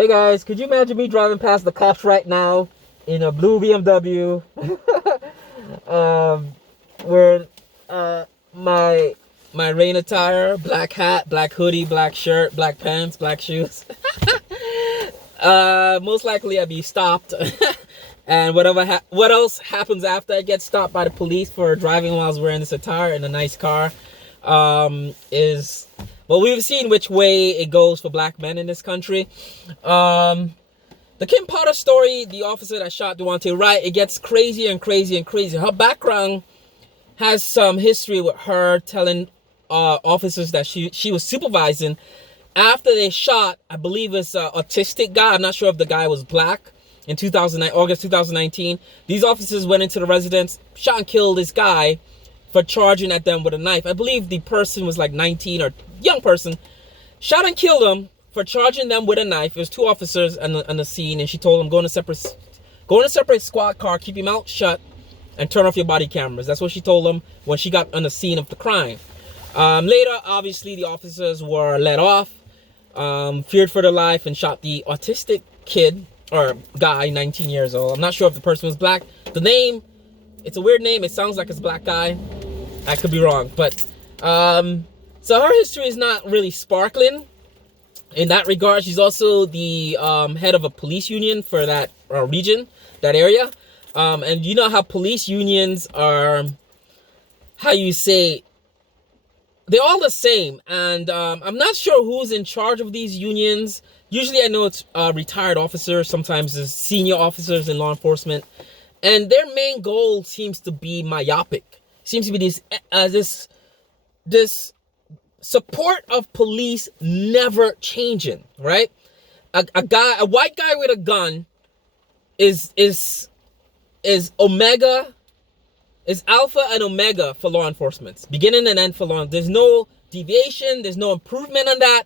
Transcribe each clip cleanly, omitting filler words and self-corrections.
Hey guys, could you imagine me driving past the cops right now in a blue BMW, wearing my rain attire, black hat, black hoodie, black shirt, black pants, black shoes. Most likely I'd be stopped. And what else happens after I get stopped by the police for driving while I was wearing this attire in a nice car, is, well, we've seen which way it goes for black men in this country. The Kim Potter story, the officer that shot Devontae Wright, it gets crazier and crazier and crazier. Her background has some history with her telling officers that she was supervising after they shot, I believe it's an autistic guy. I'm not sure if the guy was black. In August 2019, these officers went into the residence, shot and killed this guy for charging at them with a knife. I believe the person was like 19 or young person. Shot and killed him for charging them with a knife. It was two officers on the scene, and she told them, go in a separate squad car, keep your mouth shut, and turn off your body cameras. That's what she told them when she got on the scene of the crime. Later, obviously, the officers were let off, feared for their life, and shot the autistic kid, or guy, 19 years old. I'm not sure if the person was black. The name, it's a weird name. It sounds like it's a black guy. I could be wrong. But, so her history is not really sparkling in that regard. She's also the head of a police union for that region, that area. And you know how police unions are, how you say, they're all the same. And I'm not sure who's in charge of these unions. Usually I know it's retired officers, sometimes it's senior officers in law enforcement. And their main goal seems to be myopic. Seems to be this support of police never changing, right? A white guy with a gun is alpha and omega for law enforcement. Beginning and end for law. There's no deviation, there's no improvement on that.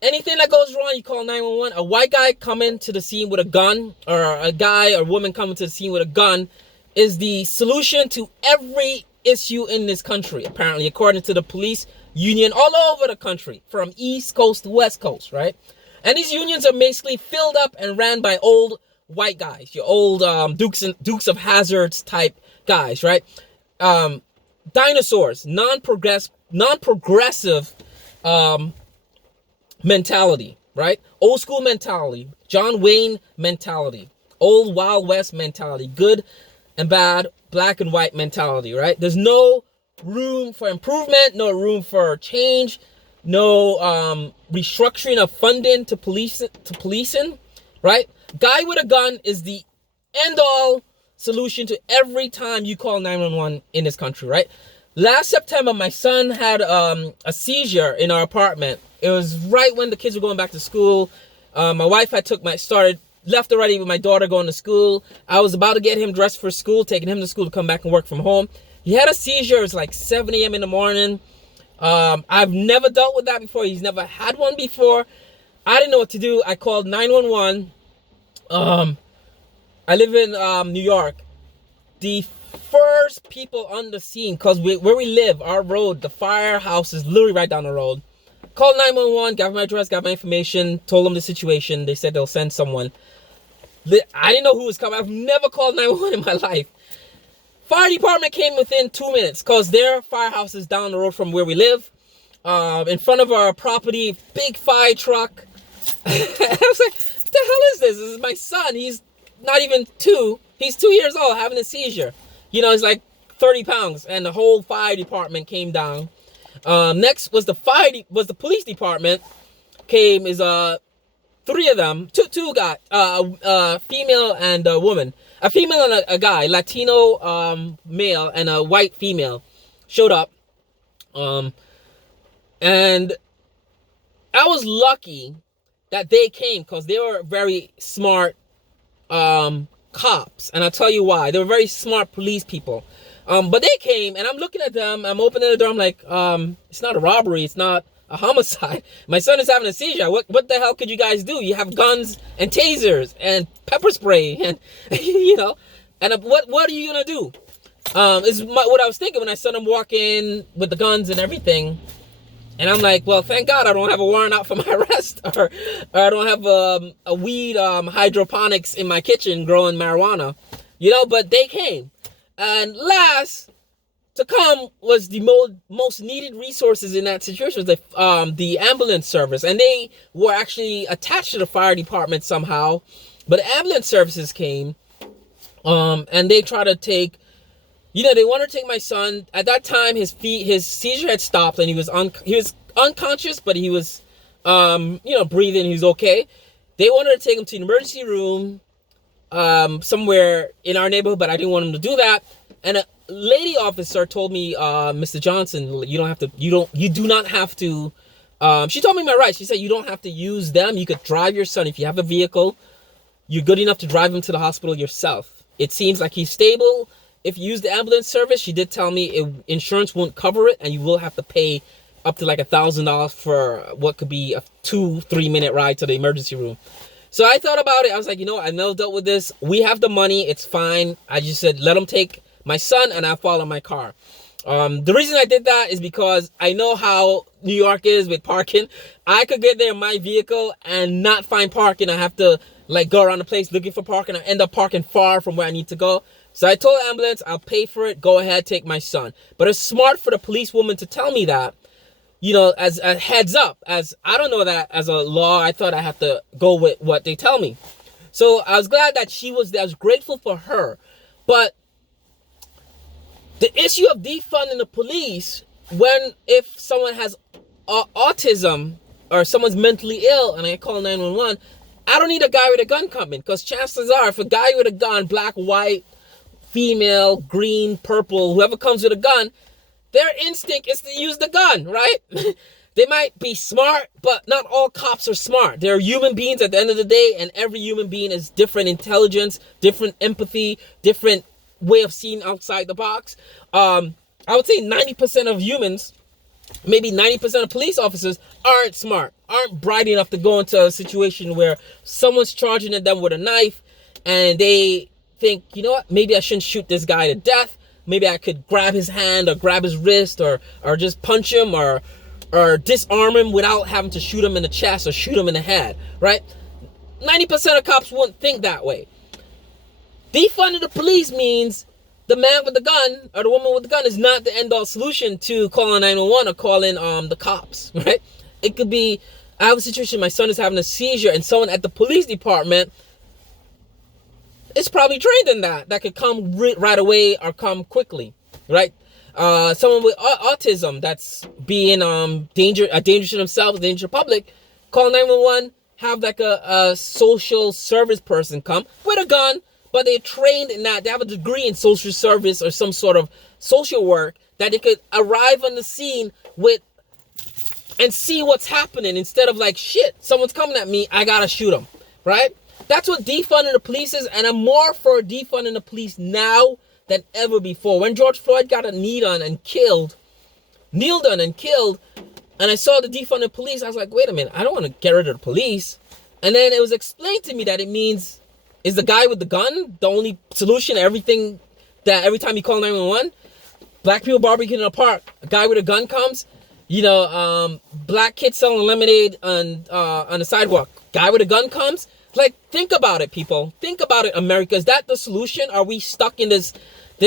Anything that goes wrong, you call 911. A white guy coming to the scene with a gun, or a guy or woman coming to the scene with a gun, is the solution to every issue in this country, apparently, according to the police union all over the country, from East Coast to West Coast, right? And these unions are basically filled up and ran by old white guys, your old Dukes of Hazzards type guys, right? Dinosaurs, non-progressive mentality, right? Old school mentality, John Wayne mentality, old Wild West mentality, good and bad, black and white mentality, right? There's no room for improvement, no room for change, no restructuring of funding to policing, right? Guy with a gun is the end-all solution to every time you call 911 in this country, right? Last September, my son had a seizure in our apartment. It was right when the kids were going back to school. My wife had left already with my daughter going to school. I was about to get him dressed for school, taking him to school to come back and work from home. He had a seizure. It was like 7 a.m. in the morning. I've never dealt with that before. He's never had one before. I didn't know what to do. I called 911. I live in New York. The first people on the scene, because where we live, our road, the firehouse is literally right down the road. Called 911, got my address, got my information, told them the situation. They said they'll send someone. I didn't know who was coming. I've never called 911 in my life. Fire department came within 2 minutes, because their firehouse is down the road from where we live. In front of our property, big fire truck. I was like, what the hell is this? This is my son. He's not even 2. He's 2 years old, having a seizure. You know, he's like 30 pounds, and the whole fire department came down. Next was the police department. Came is 3 of them, two guys, female and a woman, a female and a guy, Latino male and a white female, showed up. And I was lucky that they came, because they were very smart cops, and I'll tell you why. They were very smart police people. But they came, and I'm looking at them, I'm opening the door, I'm like, it's not a robbery, it's not a homicide. My son is having a seizure. What the hell could you guys do? You have guns and tasers and pepper spray, and you know, and what are you gonna do? Is what I was thinking when I saw them walk in with the guns and everything. And I'm like, well, thank God I don't have a warrant out for my arrest, or I don't have a weed hydroponics in my kitchen growing marijuana, you know. But they came, and last to come was the most needed resources in that situation was the ambulance service, and they were actually attached to the fire department somehow. But the ambulance services came, and they tried to take. You know, they wanted to take my son. At that time, his seizure had stopped, and he was unconscious, but he was, breathing. He was okay. They wanted to take him to the emergency room, somewhere in our neighborhood, but I didn't want him to do that. And a lady officer told me, Mr. Johnson, you do not have to. She told me my rights. She said you don't have to use them. You could drive your son if you have a vehicle. You're good enough to drive him to the hospital yourself. It seems like he's stable. If you use the ambulance service, she did tell me insurance won't cover it, and you will have to pay up to like $1,000 for what could be a 2-3 minute ride to the emergency room. So I thought about it. I was like, I never dealt with this. We have the money. It's fine. I just said, let them take my son, and I'll follow my car. The reason I did that is because I know how New York is with parking. I could get there in my vehicle and not find parking. I have to go around the place looking for parking. I end up parking far from where I need to go. So I told the ambulance, I'll pay for it. Go ahead, take my son. But it's smart for the policewoman to tell me that, as a heads up. As I don't know that as a law, I thought I had to go with what they tell me. So I was glad that she was there. I was grateful for her. But the issue of defunding the police, if someone has autism or someone's mentally ill and I call 911, I don't need a guy with a gun coming, because chances are if a guy with a gun, black, white, female, green, purple, whoever comes with a gun, their instinct is to use the gun, right? They might be smart, but not all cops are smart. They're human beings at the end of the day, and every human being is different intelligence, different empathy, different way of seeing outside the box. I would say 90% of humans, maybe 90% of police officers aren't smart, aren't bright enough to go into a situation where someone's charging at them with a knife and they think, maybe I shouldn't shoot this guy to death. Maybe I could grab his hand or grab his wrist or just punch him or disarm him without having to shoot him in the chest or shoot him in the head, right? 90% of cops wouldn't think that way. Defunding the police means the man with the gun or the woman with the gun is not the end-all solution to calling 911 or calling the cops, right? It could be, I have a situation, my son is having a seizure, and someone at the police department is probably trained in that could come right away or come quickly, right? Someone with autism that's being dangerous to themselves, dangerous to the public, call 911, have a social service person come with a gun, but they're trained in that. They have a degree in social service or some sort of social work that they could arrive on the scene with and see what's happening instead of shit, someone's coming at me, I gotta shoot them, right? That's what defunding the police is, and I'm more for defunding the police now than ever before. When George Floyd got kneeled on and killed, and I saw the defunding police, I was like, wait a minute, I don't want to get rid of the police. And then it was explained to me that it means, is the guy with the gun the only solution to everything, that every time you call 911, black people barbecuing in a park, a guy with a gun comes, black kids selling lemonade on the sidewalk, guy with a gun comes. Think about it, people. Think about it, America. Is that the solution? Are we stuck in this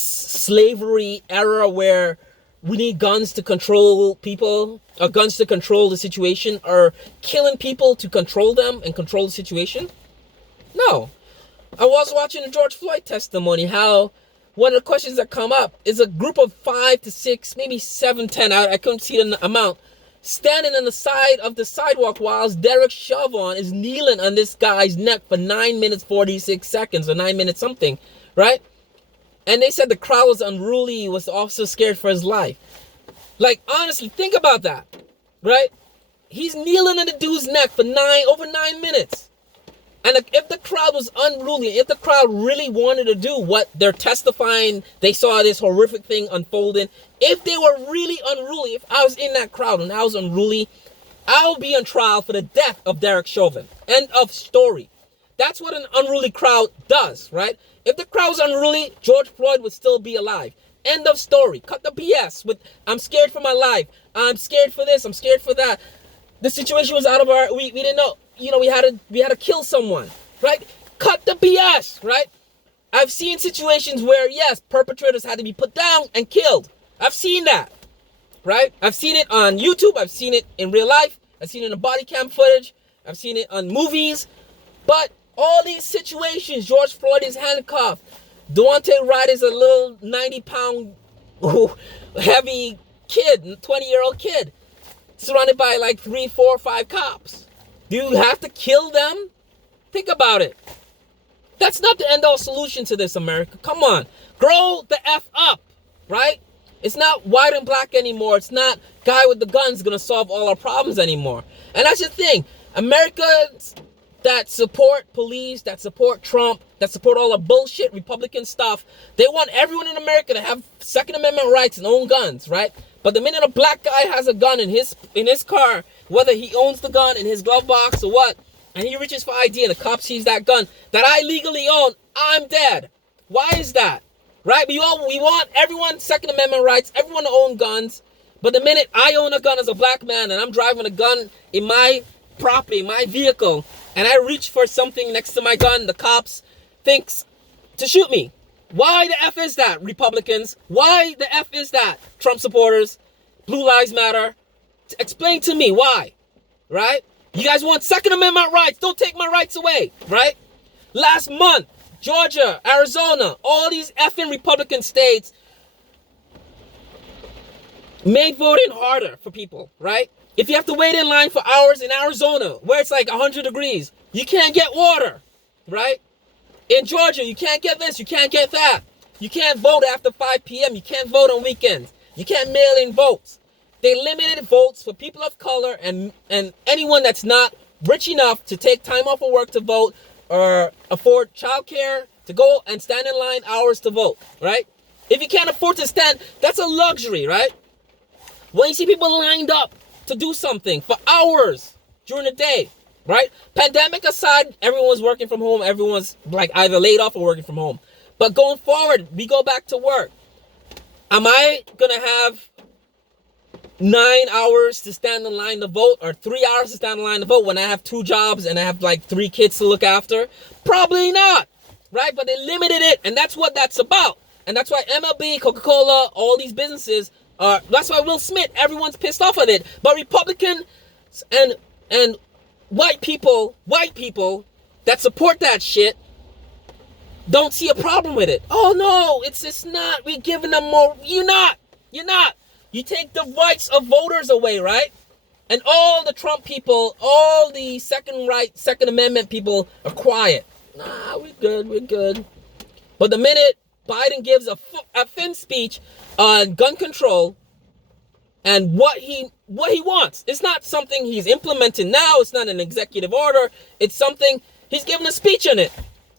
slavery era where we need guns to control people, or guns to control the situation, or killing people to control them and control the situation? No. I was watching the George Floyd testimony, how one of the questions that come up is a group of 5 to 6, maybe 7, 10, I couldn't see the amount, standing on the side of the sidewalk whilst Derek Chauvin is kneeling on this guy's neck for 9 minutes 46 seconds or 9 minutes something, right? And they said the crowd was unruly, was the officer scared for his life. Honestly, think about that, right? He's kneeling on the dude's neck for over 9 minutes. And if the crowd was unruly, if the crowd really wanted to do what they're testifying, they saw this horrific thing unfolding, if they were really unruly, if I was in that crowd and I was unruly, I'll be on trial for the death of Derek Chauvin. End of story. That's what an unruly crowd does, right? If the crowd was unruly, George Floyd would still be alive. End of story. Cut the BS with, I'm scared for my life. I'm scared for this. I'm scared for that. The situation was out of our, we didn't know, we had to kill someone, right? Cut the BS, right? I've seen situations where, yes, perpetrators had to be put down and killed. I've seen that, right? I've seen it on YouTube. I've seen it in real life. I've seen it in the body cam footage. I've seen it on movies. But all these situations, George Floyd is handcuffed. Deontay Wright is a little 90-pound heavy kid, 20-year-old kid, surrounded by like 3, 4, 5 cops. Do you have to kill them? Think about it. That's not the end-all solution to this, America. Come on. Grow the F up, right? It's not white and black anymore. It's not guy with the guns going to solve all our problems anymore. And that's the thing. Americans that support police, that support Trump, that support all the bullshit Republican stuff, they want everyone in America to have Second Amendment rights and own guns, right? But the minute a black guy has a gun in his car, whether he owns the gun in his glove box or what, and he reaches for ID and the cop sees that gun that I legally own, I'm dead. Why is that? Right? We want everyone Second Amendment rights, everyone to own guns. But the minute I own a gun as a black man and I'm driving a gun in my property, my vehicle, and I reach for something next to my gun, the cops thinks to shoot me. Why the F is that, Republicans? Why the F is that, Trump supporters, Blue Lives Matter? Explain to me why, right? You guys want Second Amendment rights. Don't take my rights away, right? Last month, Georgia, Arizona, all these effing Republican states made voting harder for people, right? If you have to wait in line for hours in Arizona, where it's like 100 degrees, you can't get water, right? In Georgia, you can't get this, you can't get that. You can't vote after 5 p.m. You can't vote on weekends. You can't mail in votes. They limited votes for people of color and anyone that's not rich enough to take time off of work to vote or afford childcare to go and stand in line hours to vote, right? If you can't afford to stand, that's a luxury, right? When you see people lined up to do something for hours during the day, right? Pandemic aside, everyone's working from home. Everyone's like either laid off or working from home. But going forward, we go back to work. Am I going to have 9 hours to stand in line to vote or 3 hours to stand in line to vote when I have 2 jobs and I have like 3 kids to look after? Probably not, right? But they limited it, and that's what that's about. And that's why MLB, Coca-Cola, all these businesses that's why Will Smith, everyone's pissed off at it. But Republicans and white people that support that shit don't see a problem with it. Oh no, it's not. We're giving them more. You're not. You take the rights of voters away, right? And all the Trump people, all the Second Amendment people are quiet. Nah, we're good. But the minute Biden gives a thin speech on gun control and what he wants, it's not something he's implementing now. It's not an executive order. It's something he's giving a speech on it.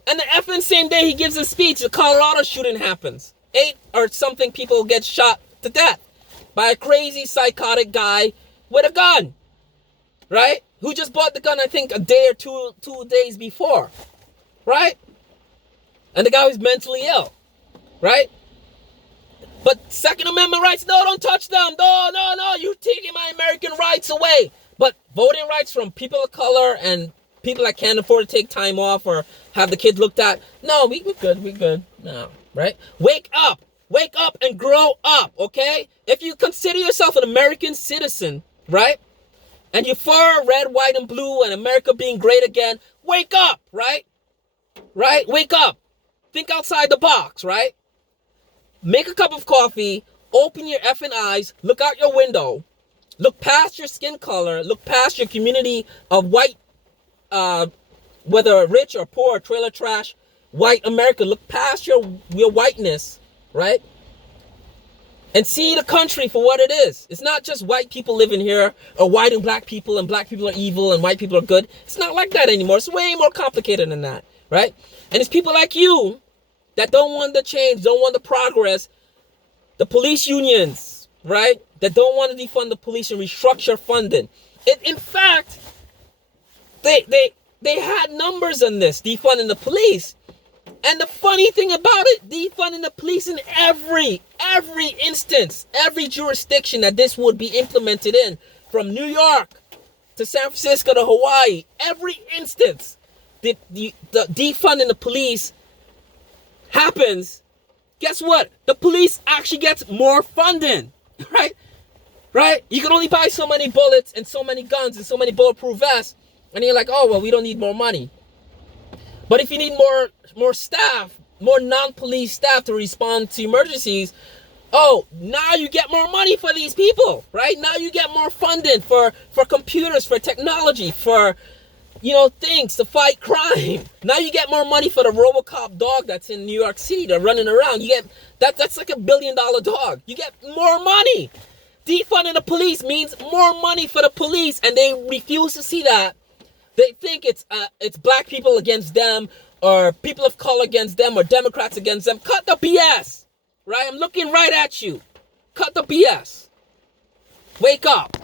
And the effing same day he gives a speech, the Colorado shooting happens. 8 or something people get shot to death by a crazy psychotic guy with a gun, right? Who just bought the gun, I think, a day or two days before, right? And the guy was mentally ill, right? But Second Amendment rights, no, don't touch them. No, you're taking my American rights away. But voting rights from people of color and people that can't afford to take time off or have the kids looked at, no, we're good. No, right? Wake up and grow up, okay? If you consider yourself an American citizen, right? And you're for red, white, and blue and America being great again, wake up, right? Right? Wake up. Think outside the box, right? Make a cup of coffee, open your effing eyes, look out your window, look past your skin color, look past your community of white, whether rich or poor, trailer trash, white America, look past your whiteness, right? And see the country for what it is. It's not just white people living here, or white and black people are evil and white people are good. It's not like that anymore. It's way more complicated than that, right? And it's people like you that don't want the change, don't want the progress, the police unions, right? That don't want to defund the police and restructure funding. In fact, they had numbers on this, defunding the police. And the funny thing about it, defunding the police in every instance, every jurisdiction that this would be implemented in, from New York to San Francisco to Hawaii, every instance, the defunding the police happens. Guess what? The police actually gets more funding, right? Right? You can only buy so many bullets and so many guns and so many bulletproof vests, and you're like, oh, well, we don't need more money. But if you need more staff, more non-police staff to respond to emergencies, oh, now you get more money for these people, right? Now you get more funding for computers, for technology, for, things to fight crime. Now you get more money for the RoboCop dog that's in New York City that's running around. You get that's like $1 billion dog. You get more money. Defunding the police means more money for the police, and they refuse to see that. They think it's black people against them, or people of color against them, or Democrats against them. Cut the BS, right? I'm looking right at you. Cut the BS. Wake up.